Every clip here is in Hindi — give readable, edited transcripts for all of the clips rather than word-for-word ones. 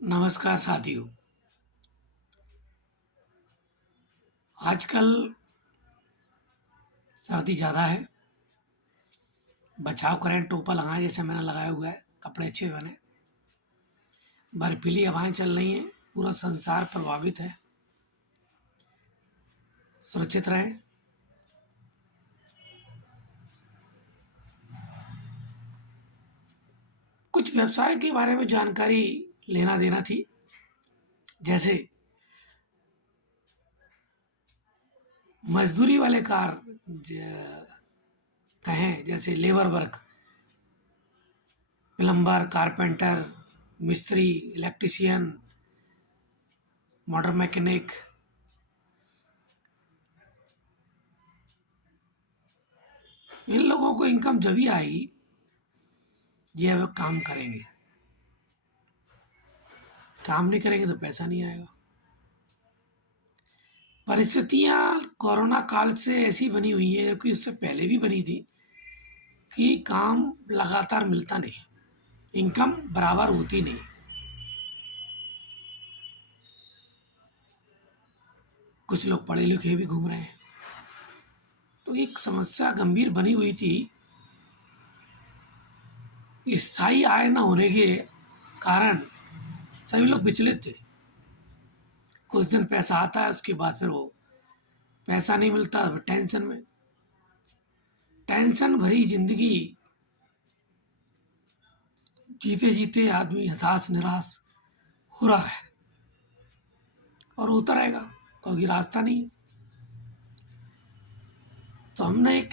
नमस्कार साथियों। आजकल सर्दी ज़्यादा है। बचाव करें, टोपा लगाएं जैसे मैंने लगाया हुआ है, कपड़े अच्छे पहने। बर्फीली हवाएं चल रही हैं, पूरा संसार प्रभावित है। सुरक्षित रहें। कुछ व्यवसाय के बारे में जानकारी लेना देना थी, जैसे मजदूरी वाले कहें, जैसे लेबर वर्क, प्लम्बर, कारपेंटर, मिस्त्री, इलेक्ट्रिशियन, मोटर मैकेनिक, इन लोगों को इनकम जब ही आएगी ये अब काम करेंगे। काम नहीं करेंगे तो पैसा नहीं आएगा। परिस्थितियां कोरोना काल से ऐसी बनी हुई है, क्योंकि उससे पहले भी बनी थी, कि काम लगातार मिलता नहीं, इनकम बराबर होती नहीं। कुछ लोग पढ़े लिखे भी घूम रहे हैं, तो एक समस्या गंभीर बनी हुई थी। स्थायी आय न होने के कारण सभी लोग विचलित थे। कुछ दिन पैसा आता है, उसके बाद फिर वो पैसा नहीं मिलता, फिर टेंशन में, टेंशन भरी जिंदगी जीते जीते आदमी हताश निराश हो रहा है और होता रहेगा, क्योंकि रास्ता नहीं है। तो हमने एक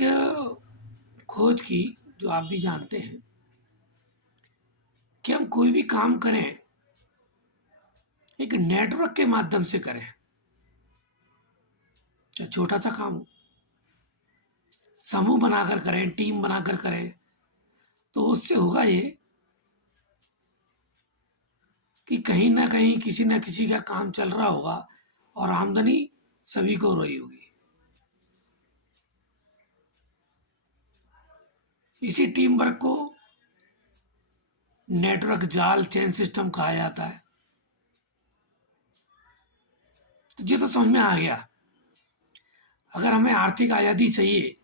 खोज की, जो आप भी जानते हैं, कि हम कोई भी काम करें एक नेटवर्क के माध्यम से करें, चाहे छोटा सा काम हो, समूह बनाकर करें, टीम बनाकर करें। तो उससे होगा ये कि कहीं ना कहीं किसी न किसी का काम चल रहा होगा और आमदनी सभी को हो रही होगी। इसी टीम वर्क को नेटवर्क जाल चेन सिस्टम कहा जाता है। तो ये तो समझ में आ गया। अगर हमें आर्थिक आज़ादी चाहिए,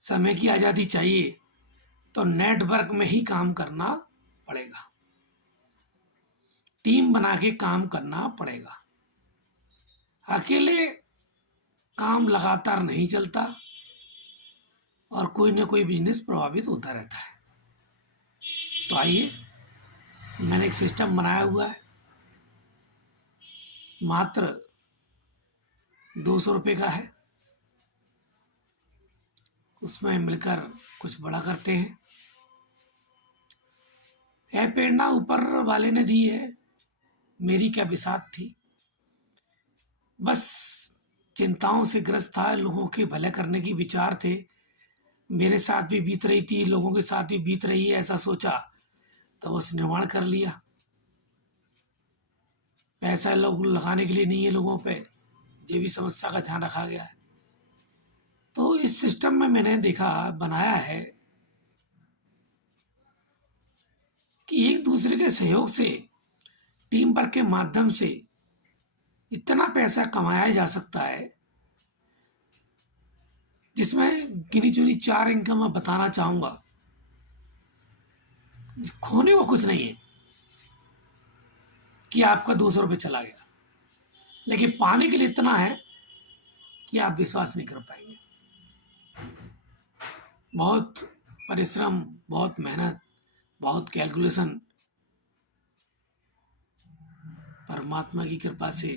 समय की आज़ादी चाहिए, तो नेटवर्क में ही काम करना पड़ेगा, टीम बना के काम करना पड़ेगा। अकेले काम लगातार नहीं चलता और कोई ना कोई बिजनेस प्रभावित होता रहता है। तो आइए, मैंने एक सिस्टम बनाया हुआ है, मात्र 200 रुपये का है। उसमें मिलकर कुछ बड़ा करते हैं। यह प्रेरणा ऊपर वाले ने दी है, मेरी क्या बिसात थी। बस चिंताओं से ग्रस्त था, लोगों के भले करने की विचार थे, मेरे साथ भी बीत रही थी, लोगों के साथ भी बीत रही है, ऐसा सोचा तो बस निर्माण कर लिया। पैसा लोग लगाने के लिए नहीं है लोगों पे, ये भी समस्या का ध्यान रखा गया है। तो इस सिस्टम में मैंने देखा, बनाया है कि एक दूसरे के सहयोग से, टीम वर्क के माध्यम से इतना पैसा कमाया जा सकता है, जिसमें गिनी चुनी 4 इनकम मैं बताना चाहूंगा। खोने को कुछ नहीं है कि आपका 200 रुपये चला गया, लेकिन पाने के लिए इतना है कि आप विश्वास नहीं कर पाएंगे। बहुत परिश्रम, बहुत मेहनत, बहुत कैलकुलेशन, परमात्मा की कृपा से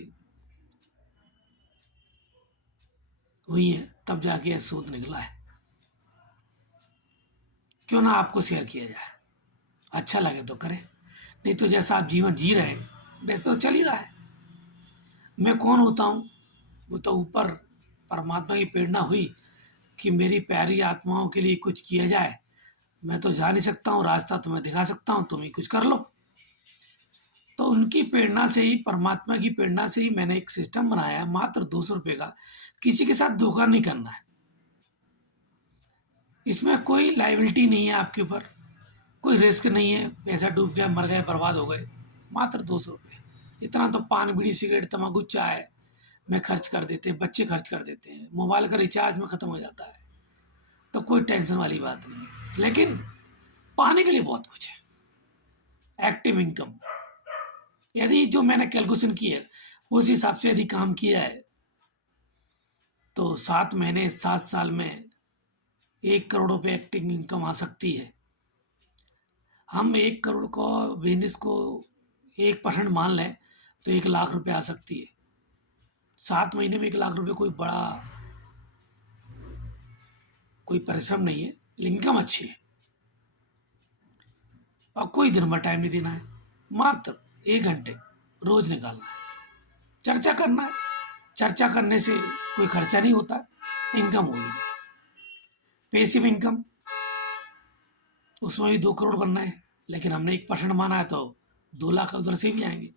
हुई है, तब जाके यह सूद निकला है। क्यों ना आपको शेयर किया जाए, अच्छा लगे तो करें, नहीं तो जैसा आप जीवन जी रहे हैं वैसे तो चल ही रहा है। मैं कौन होता हूँ? वो तो ऊपर परमात्मा की प्रेरणा हुई कि मेरी प्यारी आत्माओं के लिए कुछ किया जाए। मैं तो जा नहीं सकता हूँ, रास्ता तो मैं दिखा सकता हूँ, तुम ही कुछ कर लो। तो उनकी प्रेरणा से ही, परमात्मा की प्रेरणा से ही मैंने एक सिस्टम बनाया है, मात्र 200 रुपये का। किसी के साथ धोखा नहीं करना है, इसमें कोई लाइबिलिटी नहीं है आपके ऊपर, कोई रिस्क नहीं है, पैसा डूब गया, मर गए, बर्बाद हो गए, मात्र 200 रुपये। इतना तो पान बीड़ी सिगरेट तम्बाकू चाय में खर्च कर देते हैं, बच्चे खर्च कर देते हैं, मोबाइल का रिचार्ज में ख़त्म हो जाता है, तो कोई टेंशन वाली बात नहीं है। लेकिन पाने के लिए बहुत कुछ है। एक्टिव इनकम, यदि जो मैंने कैलकुलेशन की है उस हिसाब से यदि काम किया है तो 7 महीने 7 साल में 1 करोड़ रुपये एक्टिव इनकम आ सकती है। हम 1 करोड़ को बिजनेस को 1% मान लें तो 1 लाख रुपये आ सकती है। 7 महीने में 1 लाख रुपये कोई बड़ा कोई परिश्रम नहीं है, इनकम अच्छी है। और कोई दिन भर टाइम नहीं देना है, मात्र 1 घंटे रोज निकालना है, चर्चा करना है। चर्चा करने से कोई खर्चा नहीं होता, इनकम होगी। पैसिव इनकम, उसमें भी 2 करोड़ बनना है, लेकिन हमने 1% माना है तो 2 लाख उधर से भी आएंगे।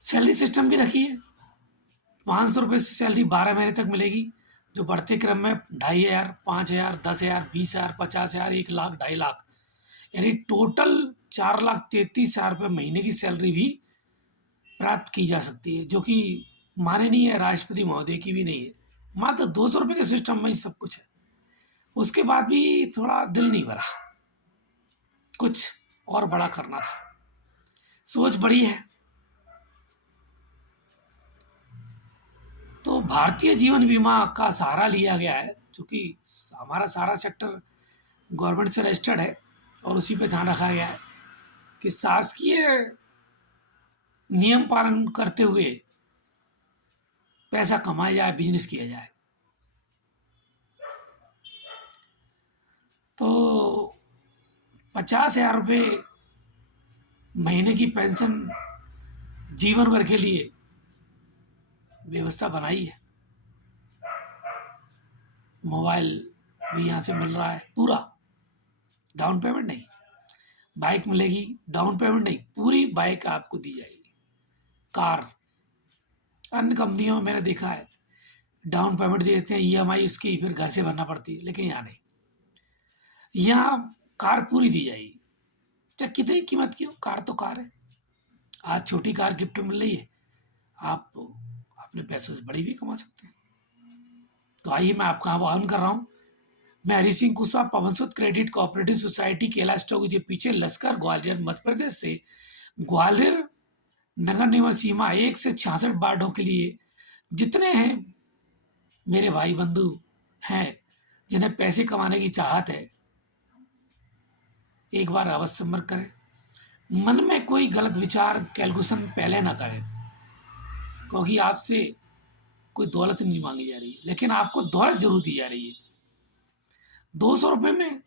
सैलरी सिस्टम भी रखी है, 500 रुपये से सैलरी 12 महीने तक मिलेगी, जो बढ़ते क्रम में 2500, 5000, 10,000, 20,000, 50,000, 1 लाख, 2.5 लाख, यानी टोटल 4,33,000 रुपये महीने की सैलरी भी प्राप्त की जा सकती है, जो कि माननीय है राष्ट्रपति महोदय की भी नहीं है। मात्र 200 रुपये के सिस्टम में ही सब कुछ है। उसके बाद भी थोड़ा दिल नहीं भरा, कुछ और बड़ा करना था, सोच बड़ी है। तो भारतीय जीवन बीमा का सहारा लिया गया है, क्योंकि हमारा सारा सेक्टर गवर्नमेंट से रजिस्टर्ड है और उसी पे ध्यान रखा गया है कि शासकीय नियम पालन करते हुए पैसा कमाया जाए, बिजनेस किया जाए। तो 50,000 रुपये महीने की पेंशन जीवन भर के लिए व्यवस्था बनाई है। मोबाइल भी यहाँ से मिल रहा है, पूरा डाउन पेमेंट नहीं। बाइक मिलेगी, डाउन पेमेंट नहीं, पूरी बाइक आपको दी जाएगी। कार, अन्य कंपनियों में मैंने देखा है डाउन पेमेंट दे देते हैं, ईएमआई उसकी फिर घर से भरना पड़ती है, लेकिन यहाँ नहीं। यहाँ कार पूरी दी जाएगी, चाहे कितनी कीमत की हो, कार तो कार है। आज छोटी कार गिफ्ट में मिल रही है, आप अपने पैसों से बड़ी भी कमा सकते हैं। तो आइए मैं आपका आह्वान कर रहा हूँ, मैं Hari Singh Kushwaha Pawansut credit cooperative society केला स्टॉक के पीछे लश्कर ग्वालियर मध्य प्रदेश से ग्वालियर नगर निगम सीमा 1 से 66 वार्डों के लिए जितने हैं मेरे भाई बंधु हैं जिन्हें पैसे कमाने की चाहत है, एक बार अवश्य संपर्क करें। मन में कोई गलत विचार कैलकुलेशन पहले ना करें, क्योंकि आपसे कोई दौलत नहीं मांगी जा रही है, लेकिन आपको दौलत जरूर दी जा रही है। 200 रुपये में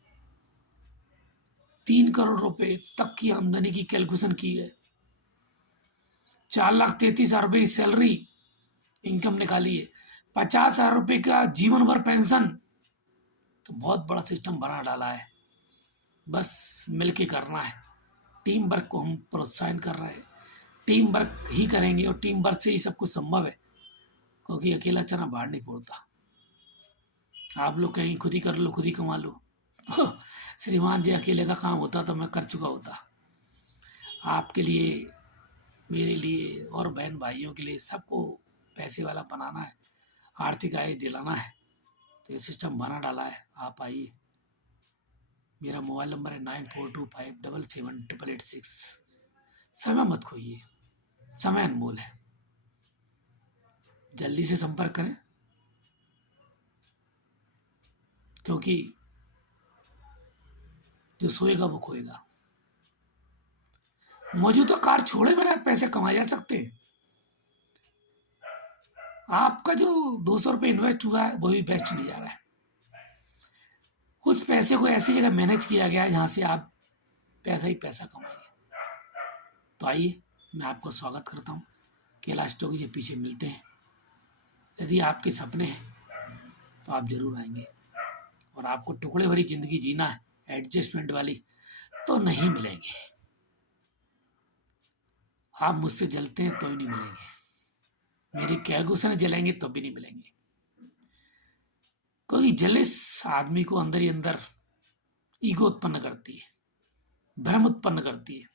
3 करोड़ रुपए तक की आमदनी की कैलकुलेशन की है। 4,33,000 रुपये की सैलरी इनकम निकाली है, 50,000 रुपये का जीवन भर पेंशन, तो बहुत बड़ा सिस्टम बना डाला है। बस मिलके करना है, टीम वर्क को हम प्रोत्साहन कर रहे हैं। टीम वर्क ही करेंगे और टीम वर्क से ही सब कुछ संभव है, क्योंकि अकेला चना बाहर नहीं पड़ता। आप लोग कहीं खुद ही कर लो, खुद ही कमा लो, श्रीमान जी अकेले का काम होता तो मैं कर चुका होता। आपके लिए, मेरे लिए और बहन भाइयों के लिए सबको पैसे वाला बनाना है, आर्थिक आय दिलाना है, तो ये सिस्टम बना डाला है। आप आइए, मेरा मोबाइल नंबर है 9425778886। समय मत खोइए, समय अनमोल है, जल्दी से संपर्क करें, क्योंकि जो सोएगा वो खोएगा। मौजूदा कार छोड़े बिना पैसे कमाए जा सकते हैं। आपका जो 200 रुपये इन्वेस्ट हुआ है वो भी बेस्ट नहीं जा रहा है। उस पैसे को ऐसी जगह मैनेज किया गया है जहाँ से आप पैसा ही पैसा कमाएंगे। तो आइए, मैं आपको स्वागत करता हूँ, केला स्टॉक के पीछे मिलते हैं। यदि आपके सपने हैं तो आप जरूर आएंगे, और आपको टुकड़े भरी जिंदगी जीना है, एडजस्टमेंट वाली, तो नहीं मिलेंगे। आप मुझसे जलते हैं तो भी नहीं मिलेंगे, मेरी कैलकुलेशन जलेंगे तो भी नहीं मिलेंगे, क्योंकि जलिस आदमी को अंदर ही अंदर ईगो उत्पन्न करती है, भ्रम उत्पन्न करती है।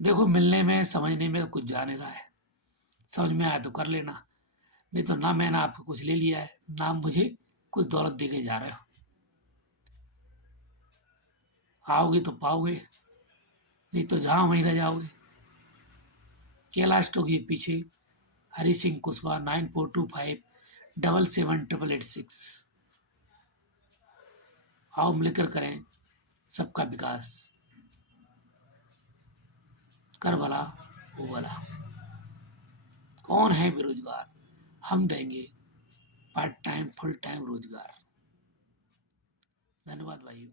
देखो, मिलने में समझने में कुछ जा नहीं रहा है, समझ में आया तो कर लेना, नहीं तो ना मैंने आपको कुछ ले लिया है, ना मुझे कुछ दौलत दे के जा रहे हो। आओगे तो पाओगे, नहीं तो जहां वहीं रह जाओगे। कैलाश टोक के पीछे, हरी सिंह कुशवाहा, 9425 778886। आओ मिलकर करें सबका विकास, कर भला वो भला। कौन है बेरोजगार, हम देंगे पार्ट टाइम फुल टाइम रोजगार। धन्यवाद भाइयों।